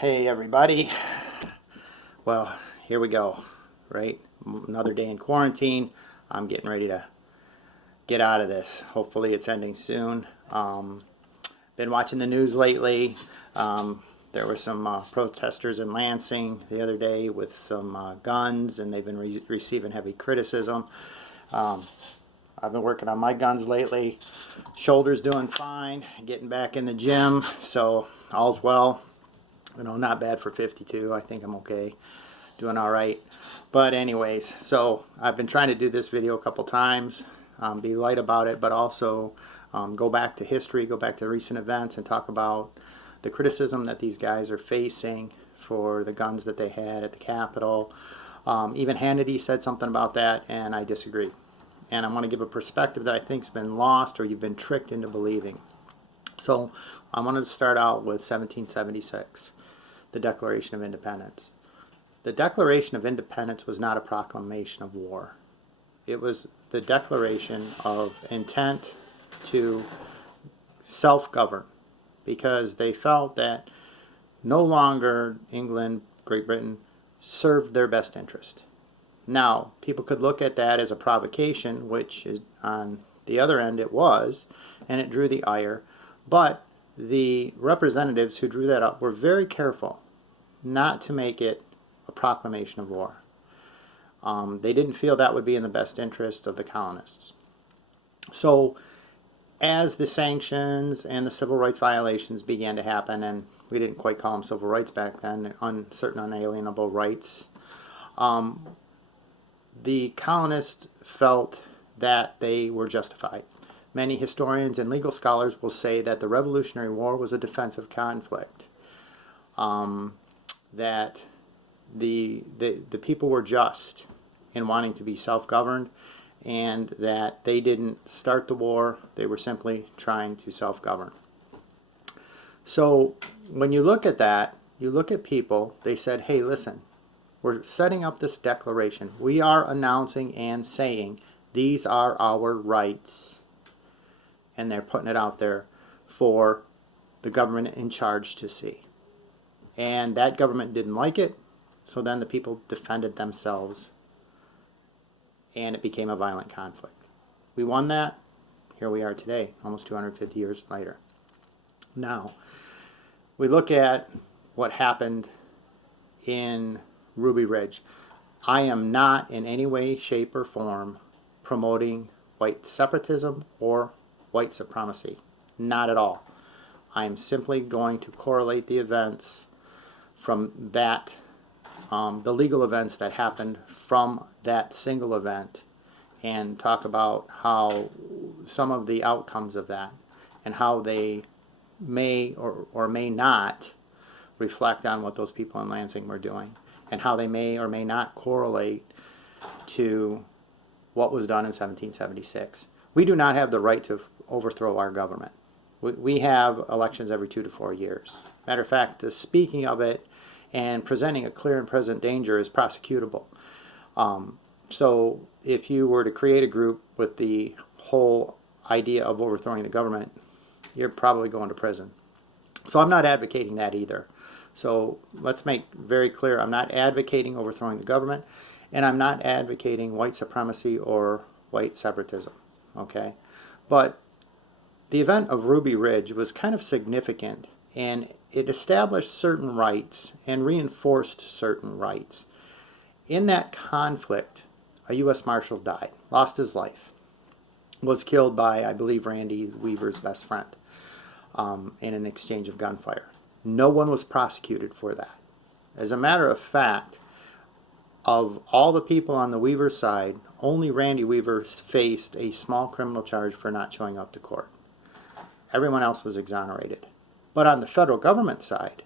Hey everybody. Well, here we go, right? Another day in quarantine. I'm getting ready to get out of this. Hopefully it's ending soon. Been watching the news lately. There were some protesters in Lansing the other day with some guns, and they've been receiving heavy criticism. I've been working on my guns lately. Shoulder's doing fine, getting back in the gym, so all's well. You know, not bad for 52. I think I'm okay, doing all right. But anyways, so I've been trying to do this video a couple times, be light about it, but also go back to history, go back to recent events, and talk about the criticism that these guys are facing for the guns that they had at the Capitol. Even Hannity said something about that, and I disagree. And I want to give a perspective that I think's been lost or you've been tricked into believing. So I wanted to start out with 1776. The Declaration of Independence. The Declaration of Independence was not a proclamation of war. It was the declaration of intent to self-govern, because they felt that no longer England, Great Britain, served their best interest. Now, people could look at that as a provocation, which is on the other end it was, and it drew the ire, but the representatives who drew that up were very careful not to make it a proclamation of war. They didn't feel that would be in the best interest of the colonists. So as the sanctions and the civil rights violations began to happen, and we didn't quite call them civil rights back then, certain unalienable rights, the colonists felt that they were justified. Many historians and legal scholars will say that the Revolutionary War was a defensive conflict, that the people were just in wanting to be self-governed, and that they didn't start the war, they were simply trying to self-govern. So when you look at that, you look at people, they said, hey, listen, we're setting up this declaration. We are announcing and saying these are our rights. And they're putting it out there for the government in charge to see. And that government didn't like it, so then the people defended themselves, and it became a violent conflict. We won that. Here we are today, almost 250 years later. Now, we look at what happened in Ruby Ridge. I am not in any way, shape, or form promoting white separatism or white supremacy. Not at all. I am simply going to correlate the events from that, the legal events that happened from that single event, and talk about how some of the outcomes of that and how they may or may not reflect on what those people in Lansing were doing, and how they may or may not correlate to what was done in 1776. We do not have the right to overthrow our government. We have elections every 2 to 4 years. Matter of fact, the speaking of it and presenting a clear and present danger is prosecutable. So if you were to create a group with the whole idea of overthrowing the government, you're probably going to prison. So I'm not advocating that either. So let's make very clear, I'm not advocating overthrowing the government, and I'm not advocating white supremacy or white separatism. Okay? But the event of Ruby Ridge was kind of significant, and it established certain rights and reinforced certain rights. In that conflict, a U.S. Marshal died, lost his life, was killed by, I believe, Randy Weaver's best friend in an exchange of gunfire. No one was prosecuted for that. As a matter of fact, of all the people on the Weaver side, only Randy Weaver faced a small criminal charge for not showing up to court. Everyone else was exonerated. But on the federal government side,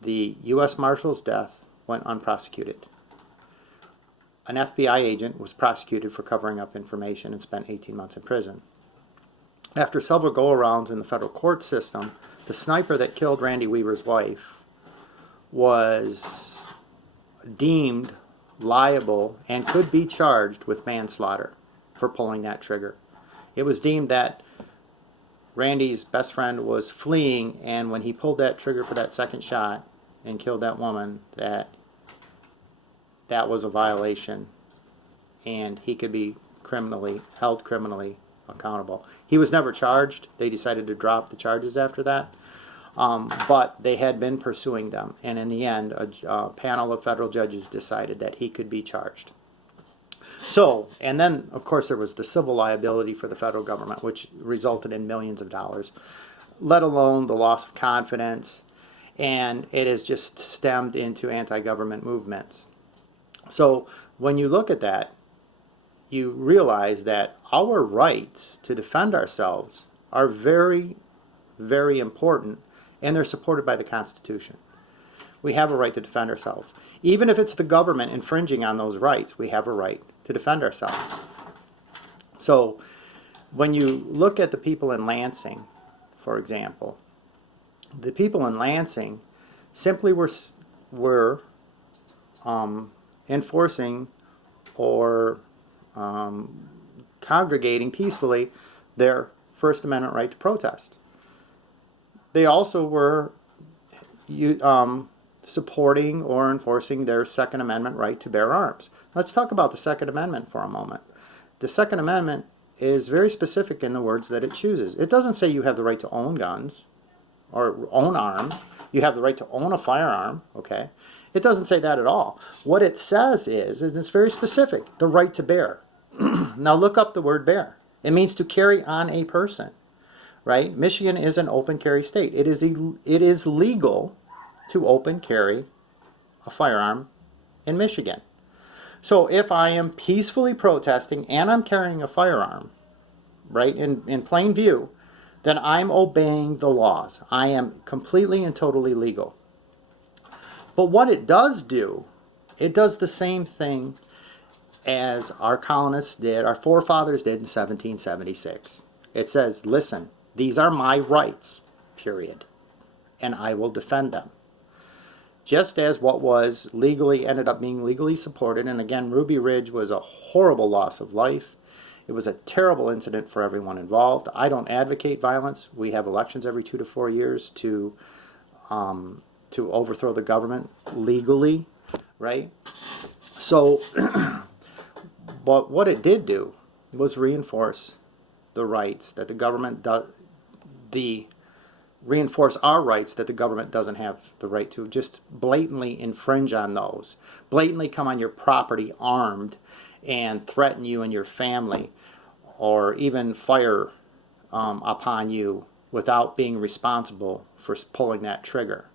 the U.S. Marshal's death went unprosecuted. An FBI agent was prosecuted for covering up information and spent 18 months in prison. After several go-arounds in the federal court system, the sniper that killed Randy Weaver's wife was deemed liable and could be charged with manslaughter for pulling that trigger. It was deemed that Randy's best friend was fleeing, and when he pulled that trigger for that second shot, and killed that woman, that was a violation, and he could be held criminally accountable. He was never charged. They decided to drop the charges after that. But they had been pursuing them, and in the end, a panel of federal judges decided that he could be charged. So, and then, of course, there was the civil liability for the federal government, which resulted in millions of dollars, let alone the loss of confidence, and it has just stemmed into anti-government movements. So, when you look at that, you realize that our rights to defend ourselves are very, very important, and they're supported by the Constitution. We have a right to defend ourselves. Even if it's the government infringing on those rights, we have a right to defend ourselves. So when you look at the people in Lansing, for example, the people in Lansing simply were enforcing or congregating peacefully their First Amendment right to protest. They also were supporting or enforcing their Second Amendment right to bear arms. Let's talk about the Second Amendment for a moment. The Second Amendment is very specific in the words that it chooses. It doesn't say you have the right to own guns or own arms. You have the right to own a firearm, okay? It doesn't say that at all. What it says is it's very specific, the right to bear. Now look up the word bear. It means to carry on a person, right? Michigan is an open carry state. It is legal to open carry a firearm in Michigan. So if I am peacefully protesting and I'm carrying a firearm, right, in plain view, then I'm obeying the laws. I am completely and totally legal. But what it does do, it does the same thing as our colonists did, our forefathers did in 1776. It says, listen, these are my rights, period, and I will defend them. Just as what was legally ended up being legally supported, and again, Ruby Ridge was a horrible loss of life. It was a terrible incident for everyone involved. I don't advocate violence. We have elections every 2 to 4 years to overthrow the government legally, right? So, but what it did do was reinforce the rights that the government reinforce our rights that the government doesn't have the right to, just blatantly infringe on those, blatantly come on your property armed and threaten you and your family, or even fire upon you without being responsible for pulling that trigger.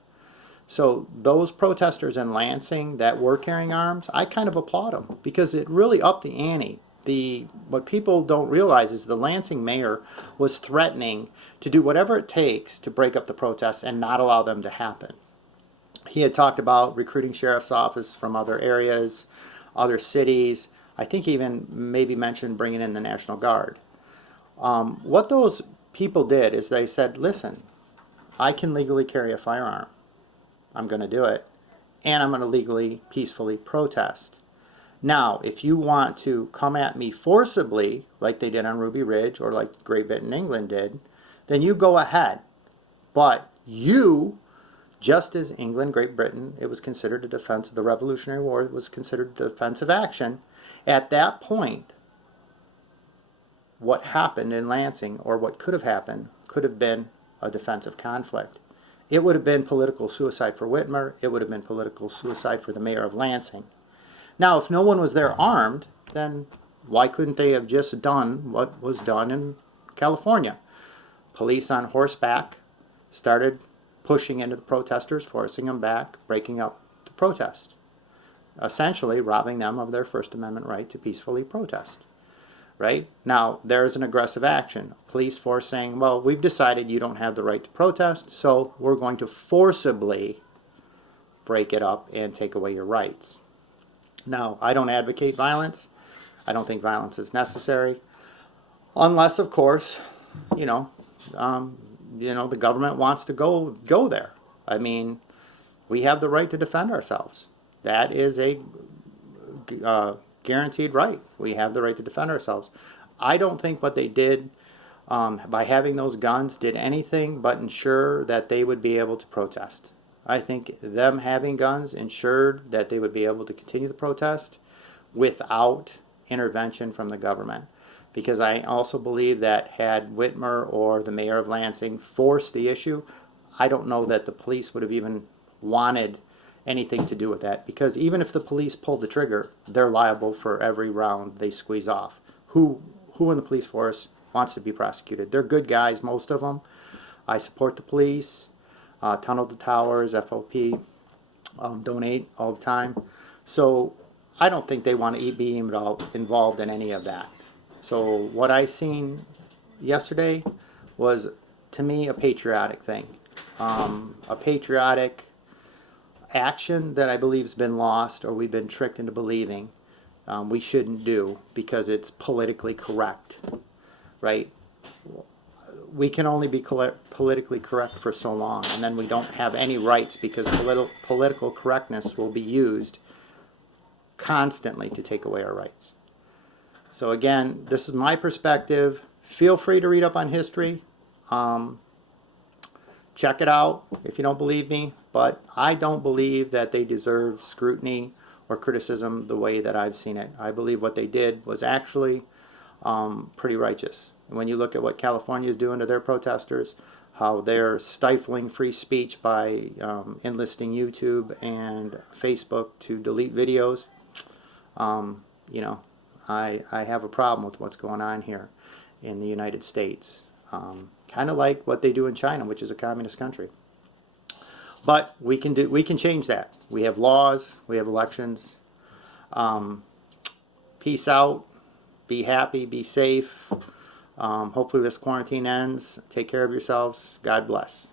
So those protesters in Lansing that were carrying arms, I kind of applaud them because it really upped the ante. What people don't realize is the Lansing mayor was threatening to do whatever it takes to break up the protests and not allow them to happen. He had talked about recruiting sheriff's office from other areas, other cities. I think he even maybe mentioned bringing in the National Guard. What those people did is they said, listen, I can legally carry a firearm. I'm going to do it. And I'm going to legally, peacefully protest. Now, if you want to come at me forcibly, like they did on Ruby Ridge or like Great Britain, England did, then you go ahead. But you, just as England, Great Britain, it was considered a defense of the Revolutionary War, it was considered a defensive action. At that point, what happened in Lansing, or what could have happened, could have been a defensive conflict. It would have been political suicide for Whitmer. It would have been political suicide for the mayor of Lansing. Now, if no one was there armed, then why couldn't they have just done what was done in California? Police on horseback started pushing into the protesters, forcing them back, breaking up the protest, essentially robbing them of their First Amendment right to peacefully protest. Right? Now, there's an aggressive action. Police force saying, well, we've decided you don't have the right to protest, so we're going to forcibly break it up and take away your rights. Now, I don't advocate violence. I don't think violence is necessary. Unless, of course, the government wants to go there. I mean, we have the right to defend ourselves. That is a guaranteed right. We have the right to defend ourselves. I don't think what they did by having those guns did anything but ensure that they would be able to protest. I think them having guns ensured that they would be able to continue the protest without intervention from the government. Because I also believe that had Whitmer or the mayor of Lansing forced the issue, I don't know that the police would have even wanted anything to do with that. Because even if the police pulled the trigger, they're liable for every round they squeeze off. Who in the police force wants to be prosecuted? They're good guys, most of them. I support the police, Tunnel to Towers, FOP, donate all the time. So I don't think they want to be involved in any of that. So what I seen yesterday was, to me, a patriotic thing. A patriotic action that I believe has been lost, or we've been tricked into believing we shouldn't do because it's politically correct, right? We can only be politically correct for so long, and then we don't have any rights because political correctness will be used constantly to take away our rights. So again, this is my perspective. Feel free to read up on history. Check it out if you don't believe me, but I don't believe that they deserve scrutiny or criticism the way that I've seen it. I believe what they did was actually pretty righteous. And when you look at what California is doing to their protesters, how they're stifling free speech by enlisting YouTube and Facebook to delete videos, you know, I have a problem with what's going on here in the United States. Kind of like what they do in China, which is a communist country. But we can change that. We have laws, we have elections. Peace out, be happy, be safe. Hopefully this quarantine ends. Take care of yourselves. God bless.